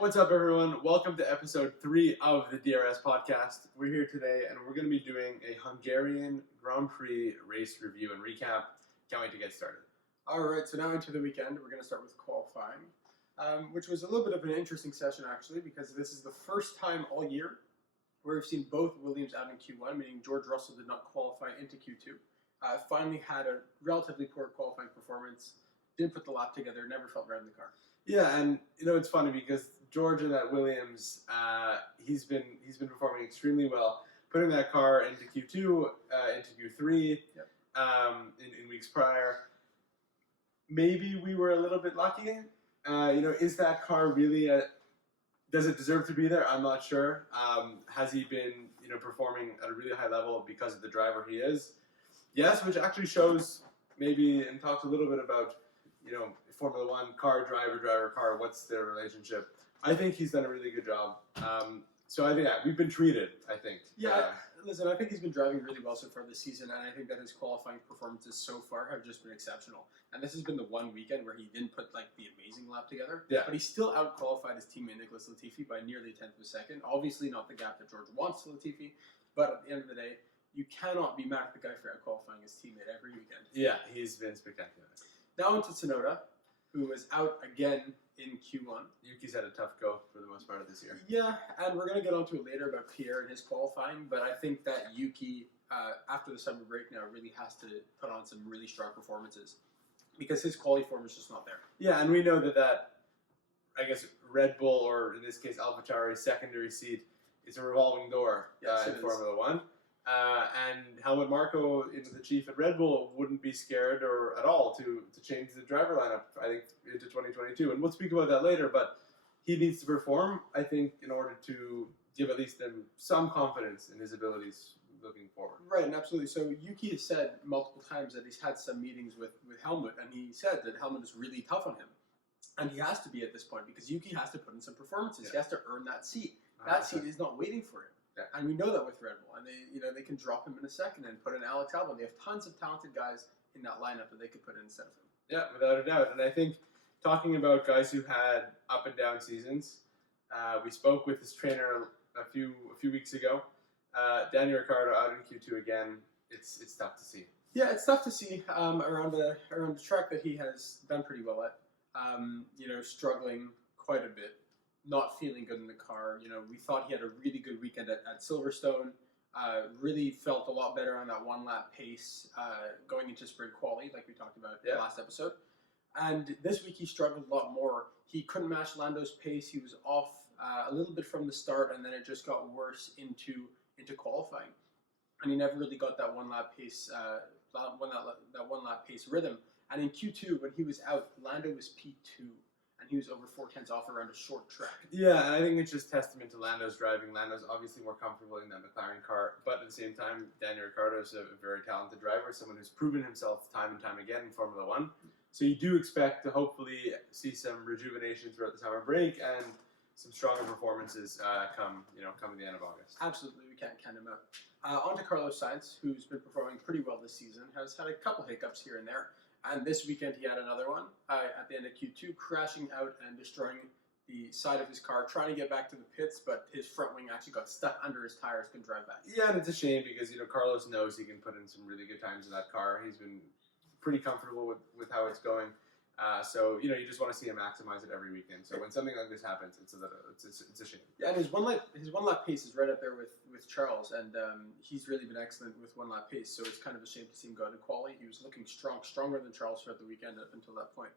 What's up, everyone? Welcome to episode 3 of the DRS Podcast. We're here today, and we're going to be doing a Hungarian Grand Prix race review and recap. Can't wait to get started. All right, so now into the weekend, we're going to start with qualifying, which was a little bit of an interesting session, actually, because this is the first time all year where we've seen both Williams out in Q1, meaning George Russell did not qualify into Q2. Finally had a relatively poor qualifying performance, didn't put the lap together, never felt right in the car. Yeah, and it's funny because George in that Williams, he's been performing extremely well, putting that car into Q2, into Q3, in weeks prior. Maybe we were a little bit lucky. Is that car really does it deserve to be there? I'm not sure. Has he been, performing at a really high level because of the driver he is? Yes, which actually shows maybe and talks a little bit about, Formula One car, driver, car, what's their relationship? I think he's done a really good job. So I think we've been treated, I think. Listen, I think he's been driving really well so far this season, and I think that his qualifying performances so far have just been exceptional. And this has been the one weekend where he didn't put the amazing lap together, but he still out-qualified his teammate Nicholas Latifi by nearly a tenth of a second. Obviously not the gap that George wants to Latifi, but at the end of the day, you cannot be mad at the guy for out-qualifying his teammate every weekend. Yeah, he's been spectacular. Now into Tsunoda, who was out again in Q1. Yuki's had a tough go for the most part of this year. Yeah, and we're going to get onto it later about Pierre and his qualifying, but I think that Yuki, after the summer break now, really has to put on some really strong performances because his quality form is just not there. Yeah, and we know that I guess, Red Bull, or in this case, AlphaTauri's secondary seat, is a revolving door in Formula One. And Helmut Marko, the chief at Red Bull, wouldn't be scared or at all to change the driver lineup, I think, into 2022. And we'll speak about that later, but he needs to perform, I think, in order to give at least them some confidence in his abilities looking forward. Right, and absolutely. So Yuki has said multiple times that he's had some meetings with Helmut, and he said that Helmut is really tough on him. And he has to be at this point because Yuki has to put in some performances. Yeah. He has to earn that seat. That seat is not waiting for him. Yeah. And we know that with Red Bull, and they can drop him in a second and put in Alex Albon. They have tons of talented guys in that lineup that they could put in instead of him. Yeah, without a doubt. And I think talking about guys who had up and down seasons, we spoke with his trainer a few weeks ago. Daniel Ricciardo out in Q2 again. It's tough to see. Yeah, it's tough to see around the track that he has done pretty well at. Struggling quite a bit. Not feeling good in the car. We thought he had a really good weekend at Silverstone. Really felt a lot better on that one-lap pace going into sprint quali, like we talked about last episode. And this week he struggled a lot more. He couldn't match Lando's pace. He was off a little bit from the start, and then it just got worse into qualifying. And he never really got that one-lap pace, that one-lap pace rhythm. And in Q2, when he was out, Lando was P2. And he was over 4/10 off around a short track. Yeah, and I think it's just testament to Lando's driving. Lando's obviously more comfortable in that McLaren car, but at the same time, Daniel Ricciardo is a very talented driver, someone who's proven himself time and time again in Formula One. So you do expect to hopefully see some rejuvenation throughout the summer break and some stronger performances come the end of August. Absolutely, we can't count him out. On to Carlos Sainz, who's been performing pretty well this season, has had a couple hiccups here and there. And this weekend he had another one at the end of Q2, crashing out and destroying the side of his car, trying to get back to the pits, but his front wing actually got stuck under his tires, couldn't drive back. Yeah, and it's a shame because, Carlos knows he can put in some really good times in that car. He's been pretty comfortable with how it's going. So you just want to see him maximize it every weekend. So when something like this happens, it's a shame. Yeah, and his one lap pace is right up there with Charles, and he's really been excellent with one lap pace. So it's kind of a shame to see him go to quali. He was looking stronger than Charles throughout the weekend up until that point.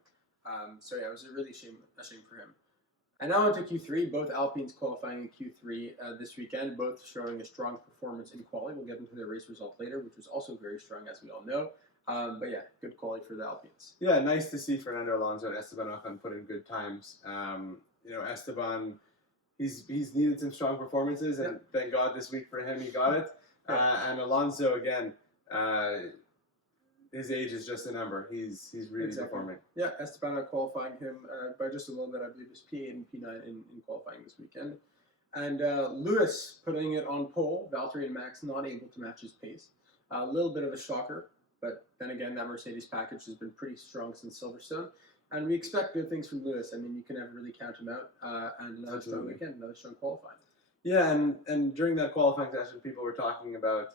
It was a really shame for him. And now into Q3, both Alpines qualifying in Q3 this weekend, both showing a strong performance in quali. We'll get into their race result later, which was also very strong, as we all know. Good quality for the Alpines. Yeah, nice to see Fernando Alonso and Esteban Ocon put in good times. Esteban, he's needed some strong performances, and thank God this week for him he got it. And Alonso again, his age is just a number. He's really performing. Yeah, Esteban qualifying him by just a little bit. I believe it's P8 and P9 in qualifying this weekend. And Lewis putting it on pole. Valtteri and Max not able to match his pace. A little bit of a shocker. But then again, that Mercedes package has been pretty strong since Silverstone. And we expect good things from Lewis. I mean, you can never really count him out. And another strong weekend, another strong qualifying. Yeah, and during that qualifying session, people were talking about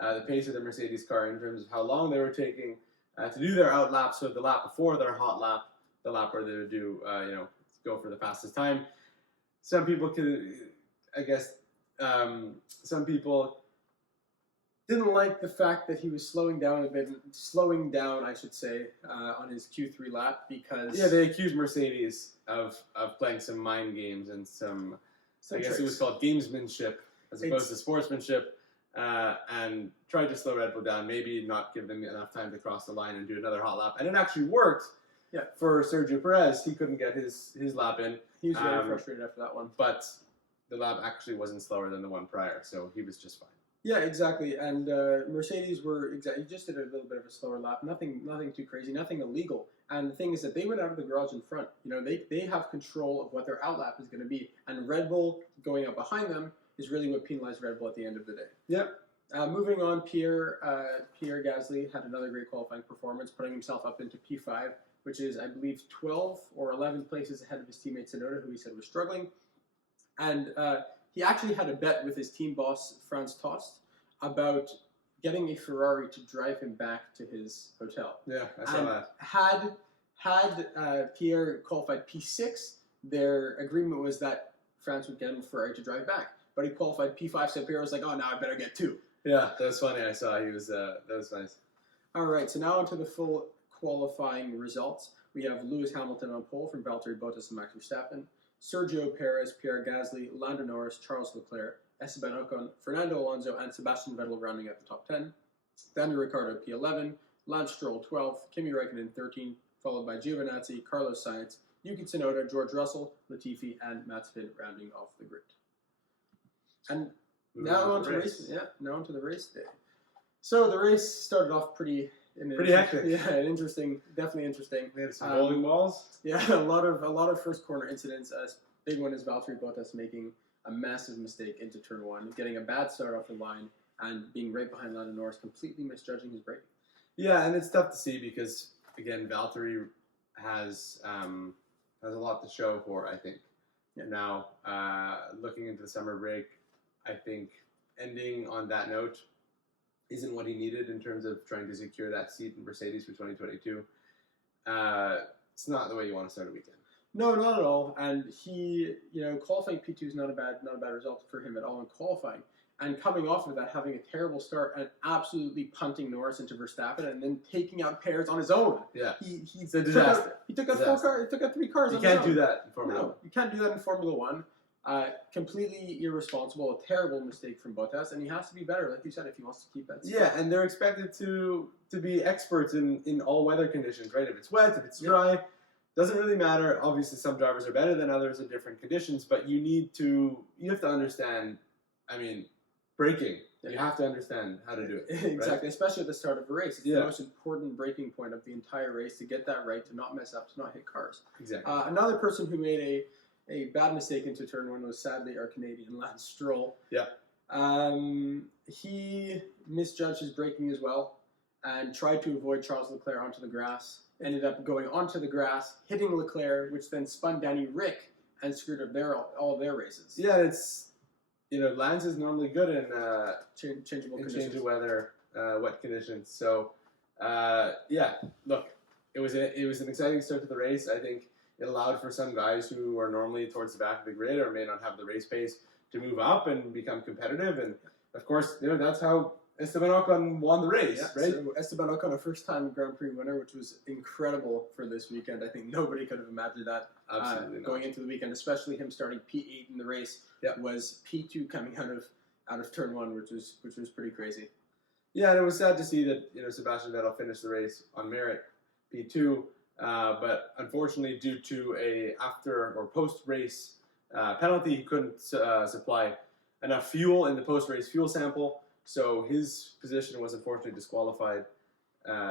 the pace of the Mercedes car in terms of how long they were taking to do their out lap. So the lap before their hot lap, the lap where they would do, go for the fastest time. Some people some people didn't like the fact that he was slowing down, I should say, on his Q3 lap because... Yeah, they accused Mercedes of playing some mind games and some I guess tricks. It was called gamesmanship as opposed to sportsmanship, and tried to slow Red Bull down, maybe not give them enough time to cross the line and do another hot lap. And it actually worked for Sergio Perez. He couldn't get his lap in. He was very frustrated after that one. But the lap actually wasn't slower than the one prior, so he was just fine. Yeah, exactly. And Mercedes he just did a little bit of a slower lap. Nothing too crazy, nothing illegal. And the thing is that they went out of the garage in front. They have control of what their out lap is going to be. And Red Bull going up behind them is really what penalized Red Bull at the end of the day. Yep. Moving on, Pierre Gasly had another great qualifying performance, putting himself up into P5, which is, I believe, 12 or 11 places ahead of his teammate Tsunoda, who he said was struggling. And he actually had a bet with his team boss, Franz Tost, about getting a Ferrari to drive him back to his hotel. Yeah, I saw that. Had Pierre qualified P6, their agreement was that France would get him a Ferrari to drive back. But he qualified P5, so Pierre was like, oh, now I better get 2. Yeah, that was funny. I saw he was, that was nice. All right, so now onto the full qualifying results. We have Lewis Hamilton on pole from Valtteri Bottas and Max Verstappen, Sergio Perez, Pierre Gasly, Lando Norris, Charles Leclerc, Esteban Ocon, Fernando Alonso, and Sebastian Vettel rounding out the top 10. Daniel Ricciardo P11, Lance Stroll 12th, Kimi Räikkönen 13th, followed by Giovinazzi, Carlos Sainz, Yuki Tsunoda, George Russell, Latifi, and Matt Finn rounding off the grid. And now on to the race. Yeah, now on to the race day. So the race started off pretty hectic. Yeah, definitely interesting. We had some bowling balls. Yeah, a lot of first corner incidents. Big one is Valtteri Bottas making a massive mistake into turn 1, getting a bad start off the line, and being right behind Lando Norris, completely misjudging his braking. Yeah, and it's tough to see because again, Valtteri has a lot to show for. I think. Yeah. Now, looking into the summer break, I think ending on that note isn't what he needed in terms of trying to secure that seat in Mercedes for 2022. It's not the way you want to start a weekend. No, not at all. And he, qualifying P2 is not a bad result for him at all in qualifying. And coming off of that, having a terrible start and absolutely punting Norris into Verstappen and then taking out Perez on his own. Yeah, he's a disaster. He took out 4 cars. He took out 3 cars. You can't do that in Formula 1. No, you can't do that in Formula 1. Completely irresponsible, a terrible mistake from Bottas, and he has to be better, like you said, if he wants to keep that spot. Yeah, and they're expected to be experts in all weather conditions, right? If it's wet, if it's dry, doesn't really matter. Obviously, some drivers are better than others in different conditions, but you have to understand. I mean, braking. You have to understand how to do it. Exactly, right? Especially at the start of a race. It's the most important braking point of the entire race to get that right, to not mess up, to not hit cars. Exactly. Another person who made a bad mistake into turn 1 was sadly our Canadian Lance Stroll. Yeah. He misjudged his braking as well and tried to avoid Charles Leclerc onto the grass. Ended up going onto the grass, hitting Leclerc, which then spun Danny Rick and screwed up all of their races. Yeah, it's Lance is normally good in changeable conditions. Change of weather, wet conditions. So look, it was an exciting start to the race. I think it allowed for some guys who are normally towards the back of the grid or may not have the race pace to move up and become competitive. And of course, that's how Esteban Ocon won the race, right? So Esteban Ocon, a first-time Grand Prix winner, which was incredible for this weekend. I think nobody could have imagined that going into the weekend, especially him starting P8 in the race. Was P2 coming out of turn 1, which was pretty crazy. Yeah, and it was sad to see that Sebastian Vettel finished the race on merit P2, but unfortunately, due to a after or post-race penalty, he couldn't supply enough fuel in the post-race fuel sample. So his position was unfortunately disqualified.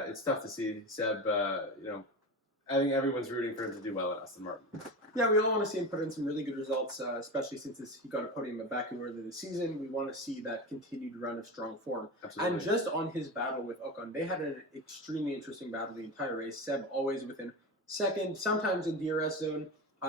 It's tough to see Seb. I think everyone's rooting for him to do well at Aston Martin. Yeah, we all want to see him put in some really good results, especially since he got a podium at Baku earlier this season. We want to see that continued run of strong form. Absolutely. And just on his battle with Ocon, they had an extremely interesting battle the entire race. Seb always within second, sometimes in DRS zone,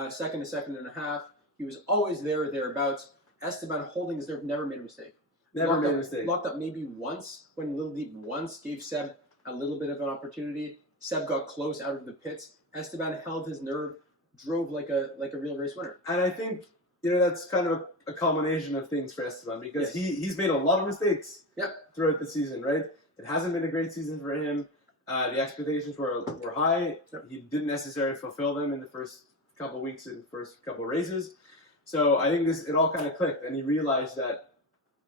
second to second and a half. He was always there or thereabouts. Esteban holding his nerve, never made a mistake. Locked up maybe once when Little Deep once gave Seb a little bit of an opportunity. Seb got close out of the pits. Esteban held his nerve, drove like a real race winner. And I think that's kind of a culmination of things for Esteban because he's made a lot of mistakes throughout the season, right? It hasn't been a great season for him. The expectations were high. He didn't necessarily fulfill them in the first couple weeks and first couple races. So I think it all kind of clicked, and he realized that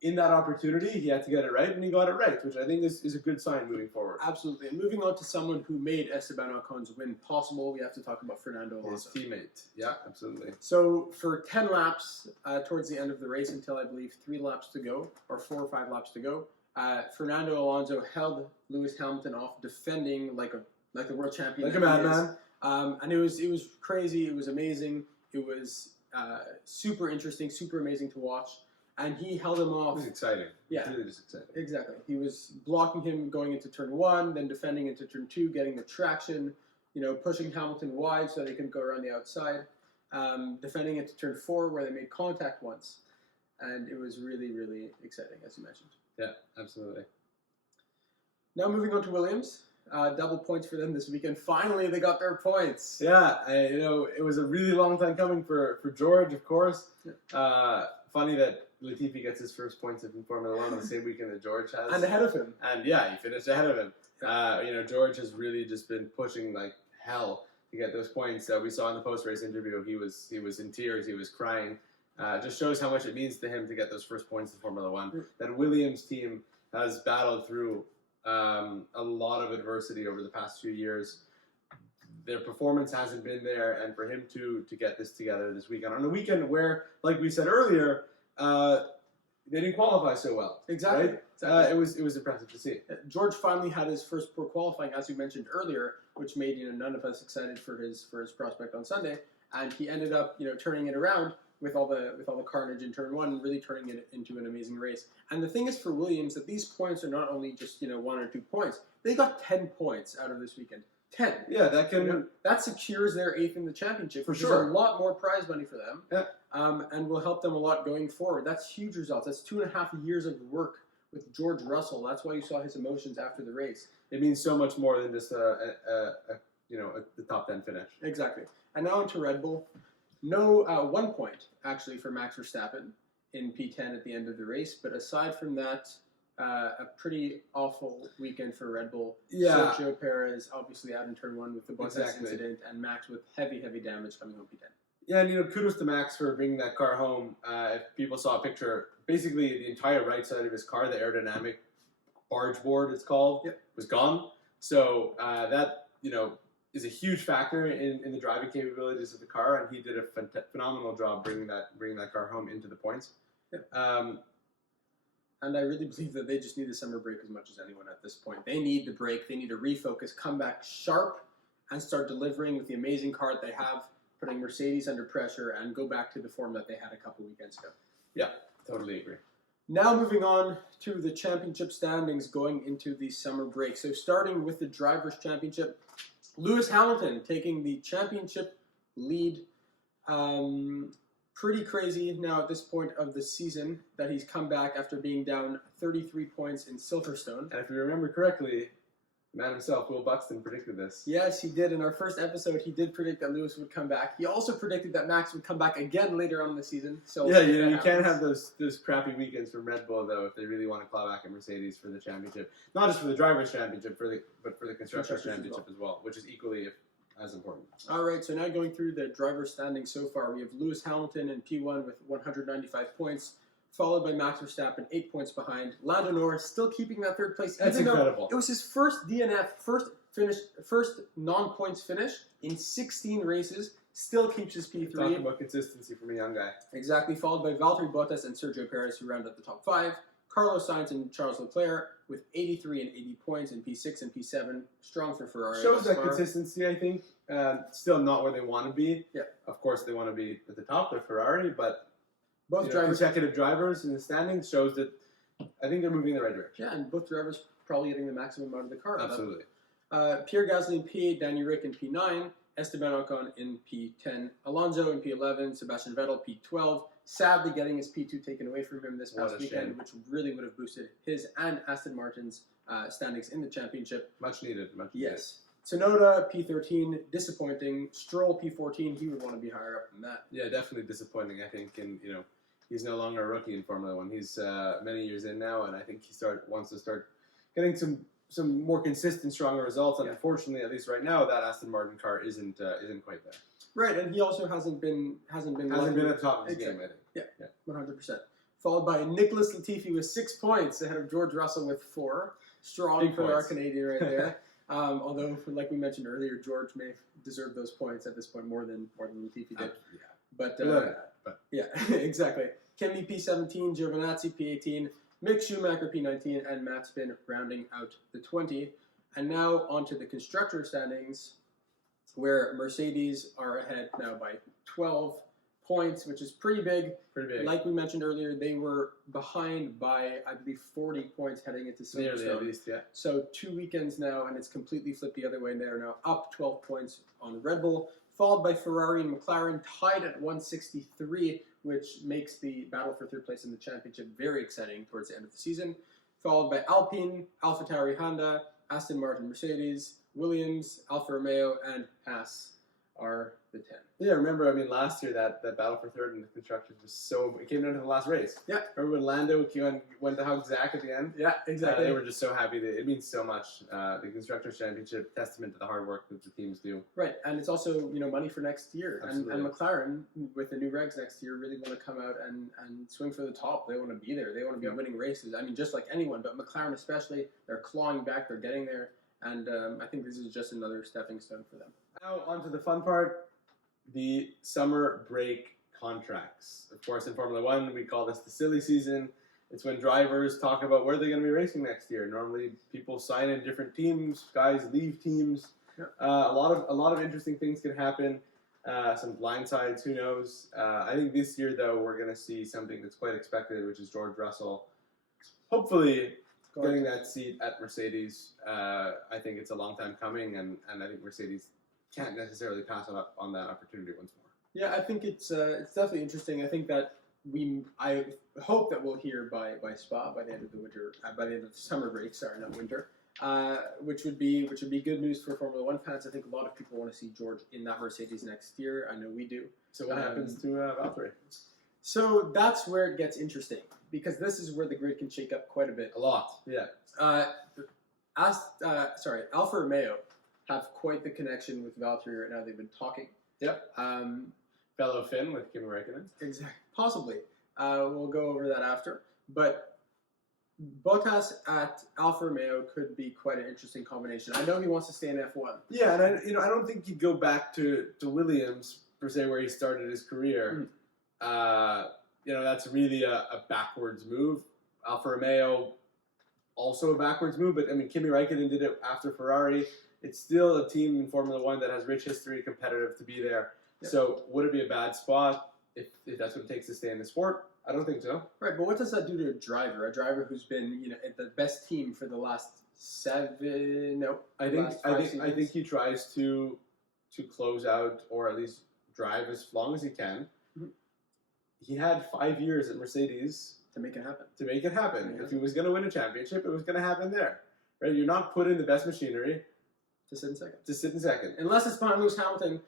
in that opportunity, he had to get it right, and he got it right, which I think is a good sign moving forward. Absolutely. And moving on to someone who made Esteban Ocon's win possible, we have to talk about Fernando Alonso. His teammate. Yeah, absolutely. So for 10 laps towards the end of the race, until I believe 3 laps to go, or 4 or 5 laps to go, Fernando Alonso held Lewis Hamilton off, defending like the world champion. Like a madman. And it was crazy. It was amazing. It was super interesting, super amazing to watch. And he held him off. It was exciting. Yeah. It really was exciting. Exactly. He was blocking him going into turn 1, then defending into turn 2, getting the traction, pushing Hamilton wide so they couldn't go around the outside, defending into turn 4 where they made contact once. And it was really, really exciting, as you mentioned. Yeah, absolutely. Now moving on to Williams. Double points for them this weekend. Finally, they got their points. Yeah, it was a really long time coming for George, of course. Yeah. Funny that Latifi gets his first points in Formula 1 on the same weekend that George has. And ahead of him. And yeah, he finished ahead of him. George has really just been pushing like hell to get those points. We saw in the post-race interview, he was in tears, he was crying. Just shows how much it means to him to get those first points in Formula 1. That Williams team has battled through a lot of adversity over the past few years. Their performance hasn't been there, and for him to get this together this weekend, on a weekend where, like we said earlier, they didn't qualify so well. Exactly. Right? Exactly. It was impressive to see. George finally had his first poor qualifying, as we mentioned earlier, which made none of us excited for his prospect on Sunday, and he ended up turning it around with all the carnage in turn 1, really turning it into an amazing race. And the thing is for Williams that these points are not only just 1 or 2 points; they got 10 points out of this weekend. 10. Yeah, that secures their 8th in the championship, for which sure. is a lot more prize money for them. Yeah. And will help them a lot going forward. That's huge results. That's 2.5 years of work with George Russell. That's why you saw his emotions after the race. It means so much more than just the top 10 finish. Exactly. And now into Red Bull. No 1 point actually for Max Verstappen in P10 at the end of the race. But aside from that, a pretty awful weekend for Red Bull. Yeah. Sergio Perez obviously out in turn 1 with the Bottas incident, and Max with heavy damage coming home P10. Yeah, and kudos to Max for bringing that car home. If people saw a picture, basically the entire right side of his car, the aerodynamic barge board it's called, was gone. So that is a huge factor in the driving capabilities of the car, and he did a phenomenal job bringing that car home into the points. Yeah. And I really believe that they just need the summer break as much as anyone at this point. They need the break. They need to refocus, come back sharp, and start delivering with the amazing car that they have, putting Mercedes under pressure, and go back to the form that they had a couple weekends ago. Yeah, totally agree. Now moving on to the championship standings going into the summer break. So starting with the Drivers' Championship, Lewis Hamilton taking the championship lead. Pretty crazy now at this point of the season that he's come back after being down 33 points in Silverstone. And if you remember correctly, the man himself, Will Buxton, predicted this. Yes, he did. In our first episode, he did predict that Lewis would come back. He also predicted that Max would come back again later on in the season. So yeah, you can't have those crappy weekends from Red Bull, though, if they really want to claw back at Mercedes for the championship. Not just for the Drivers' Championship, but for the Constructors' Championship as well, which is equally as important. All right, so now going through the driver's standings so far, we have Lewis Hamilton in P1 with 195 points, followed by Max Verstappen, 8 points behind. Lando Norris still keeping that 3rd place. That's incredible. It was his first DNF, first non-points finish in 16 races. Still keeps his P3. Talking about consistency from a young guy. Exactly, followed by Valtteri Bottas and Sergio Perez, who round out the top 5. Carlos Sainz and Charles Leclerc with 83 and 80 points in P6 and P7. Strong for Ferrari. Shows that consistency, I think. Still not where they want to be. Yeah. Of course, they want to be at the top. They're Ferrari, but both drivers, consecutive drivers in the standings shows that I think they're moving in the right direction. Yeah, and both drivers probably getting the maximum out of the car. Absolutely. Pierre Gasly in P8, Danny Rick in P9, Esteban Ocon in P10, Alonso in P11, Sebastian Vettel P12. Sadly, getting his P2 taken away from him this past weekend, which really would have boosted his and Aston Martin's standings in the championship. Much needed. Yes. Tsunoda P13, disappointing. Stroll P14, he would want to be higher up than that. Yeah, definitely disappointing. I think, he's no longer a rookie in Formula One. He's many years in now, and I think he wants to start getting some more consistent, stronger results. And unfortunately, at least right now, that Aston Martin car isn't quite there. Right, and he also hasn't been at the top of his game, I think. Yeah, 100%. Followed by Nicholas Latifi with 6 points ahead of George Russell with 4. Strong Big for points. our Canadian right there. Although, like we mentioned earlier, George may deserve those points at this point more than Latifi did. But yeah, exactly. Kimi P17, Giovinazzi P18, Mick Schumacher P19, and Matt Spin rounding out the 20. And now onto the constructor standings, where Mercedes are ahead now by 12 points, which is pretty big. Like we mentioned earlier, they were behind by, I believe, 40 points heading into Silverstone. Nearly at least, yeah. So 2 weekends now, and it's completely flipped the other way, and they are now up 12 points on Red Bull, followed by Ferrari and McLaren, tied at 163, which makes the battle for third place in the championship very exciting towards the end of the season, followed by Alpine, AlphaTauri, Honda, Aston Martin, Mercedes, Williams, Alfa Romeo, and Haas are the 10. Yeah, remember, last year that battle for third in the constructors was it came down to the last race. Yeah. Remember when Lando went to hug Zach at the end? Yeah, exactly. They were just so happy. It means so much. The Constructors' Championship, testament to the hard work that the teams do. Right, and it's also, money for next year. And McLaren, with the new regs next year, really want to come out and swing for the top. They want to be there. They want to be winning races. Just like anyone, but McLaren especially, they're clawing back. They're getting there. And I think this is just another stepping stone for them. Now, on to the fun part, the summer break contracts. Of course, in Formula One, we call this the silly season. It's when drivers talk about where they're going to be racing next year. Normally, people sign in different teams, guys leave teams. Yeah. A lot of interesting things can happen. Some blindsides, who knows? I think this year, though, we're going to see something that's quite expected, which is George Russell hopefully getting that seat at Mercedes. I think it's a long time coming, and I think Mercedes can't necessarily pass up on that opportunity once more. Yeah, I think it's definitely interesting. I think that I hope that we'll hear by Spa by the end of the winter, by the end of the summer break. Sorry, not winter. Which would be good news for Formula One fans. I think a lot of people want to see George in that Mercedes next year. I know we do. So what happens to Valtteri? So that's where it gets interesting, because this is where the grid can shake up quite a bit. A lot, yeah. Alfa Romeo have quite the connection with Valtteri right now. They've been talking. Yep. Fellow Finn with Kimi Räikkönen. Exactly. Possibly. We'll go over that after. But Bottas at Alfa Romeo could be quite an interesting combination. I know he wants to stay in F1. Yeah, and I don't think he'd go back to Williams per se, where he started his career. That's really a backwards move. Alfa Romeo, also a backwards move, but Kimi Räikkönen did it after Ferrari. It's still a team in Formula One that has rich history, competitive to be there. Yep. So would it be a bad spot if that's what it takes to stay in the sport? I don't think so. Right, but what does that do to a driver? A driver who's been at the best team for the last I think he tries to close out, or at least drive as long as he can. Mm-hmm. He had 5 years at Mercedes to make it happen. Yeah. If he was going to win a championship, it was going to happen there. Right? You're not put in the best machinery to sit in second. Unless it's behind Lewis Hamilton,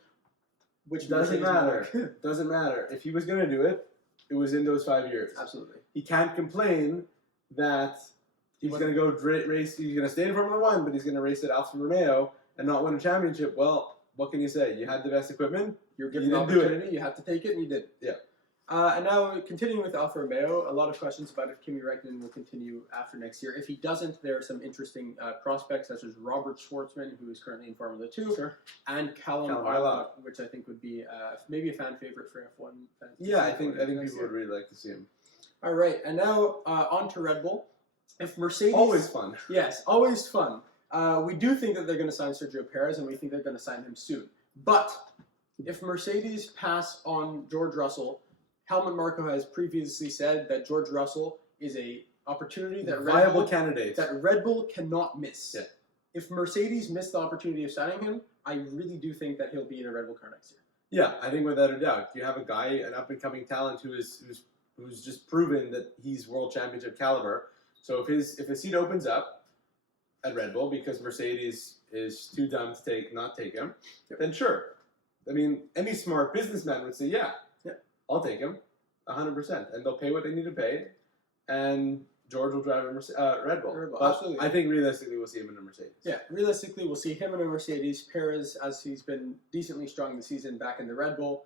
which doesn't matter. Doesn't matter. If he was going to do it, it was in those 5 years. Absolutely. He can't complain that he's going to go race. He's going to stay in Formula One, but he's going to race at Alfa Romeo and not win a championship. Well, what can you say? You had the best equipment. You're given the opportunity. You had to take it, and you did. Yeah. And now, continuing with Alfa Romeo, a lot of questions about if Kimi Räikkönen will continue after next year. If he doesn't, there are some interesting prospects, such as Robert Schwartzman, who is currently in Formula 2, and Callum Ilott, which I think would be maybe a fan favorite for F1 fans. Yeah, I think people would really like to see him. All right, and now on to Red Bull. If Mercedes... Always fun. Yes, always fun. We do think that they're going to sign Sergio Perez, and we think they're going to sign him soon. But if Mercedes pass on George Russell... Helmut Marko has previously said that George Russell is a opportunity that viable candidate that Red Bull cannot miss. Yeah. If Mercedes missed the opportunity of signing him, I really do think that he'll be in a Red Bull car next year. Yeah, I think without a doubt. You have a guy, an up-and-coming talent who's just proven that he's world championship caliber. So if the seat opens up at Red Bull because Mercedes is too dumb to not take him, then sure. I mean, any smart businessman would say, yeah, I'll take him, 100%, and they'll pay what they need to pay, and George will drive a Red Bull. Absolutely. I think realistically we'll see him in a Mercedes. Yeah, realistically we'll see him in a Mercedes. Perez, as he's been decently strong this season, back in the Red Bull.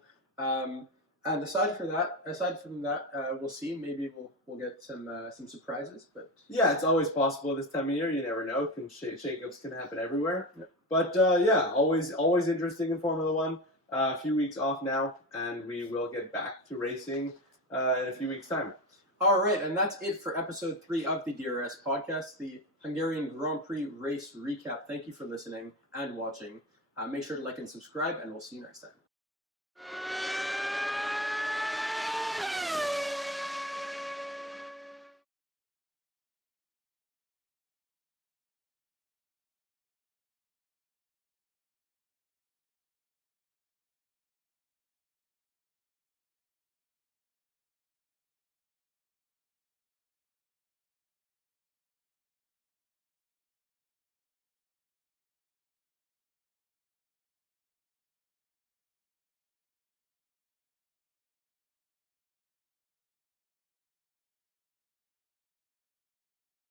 And aside from that, we'll see. Maybe we'll get some surprises. But yeah, it's always possible this time of year. You never know. Shakeups can happen everywhere. Yeah. But always interesting in Formula One. A few weeks off now, and we will get back to racing in a few weeks' time. All right, and that's it for episode 3 of the DRS Podcast, the Hungarian Grand Prix race recap. Thank you for listening and watching. Make sure to like and subscribe, and we'll see you next time.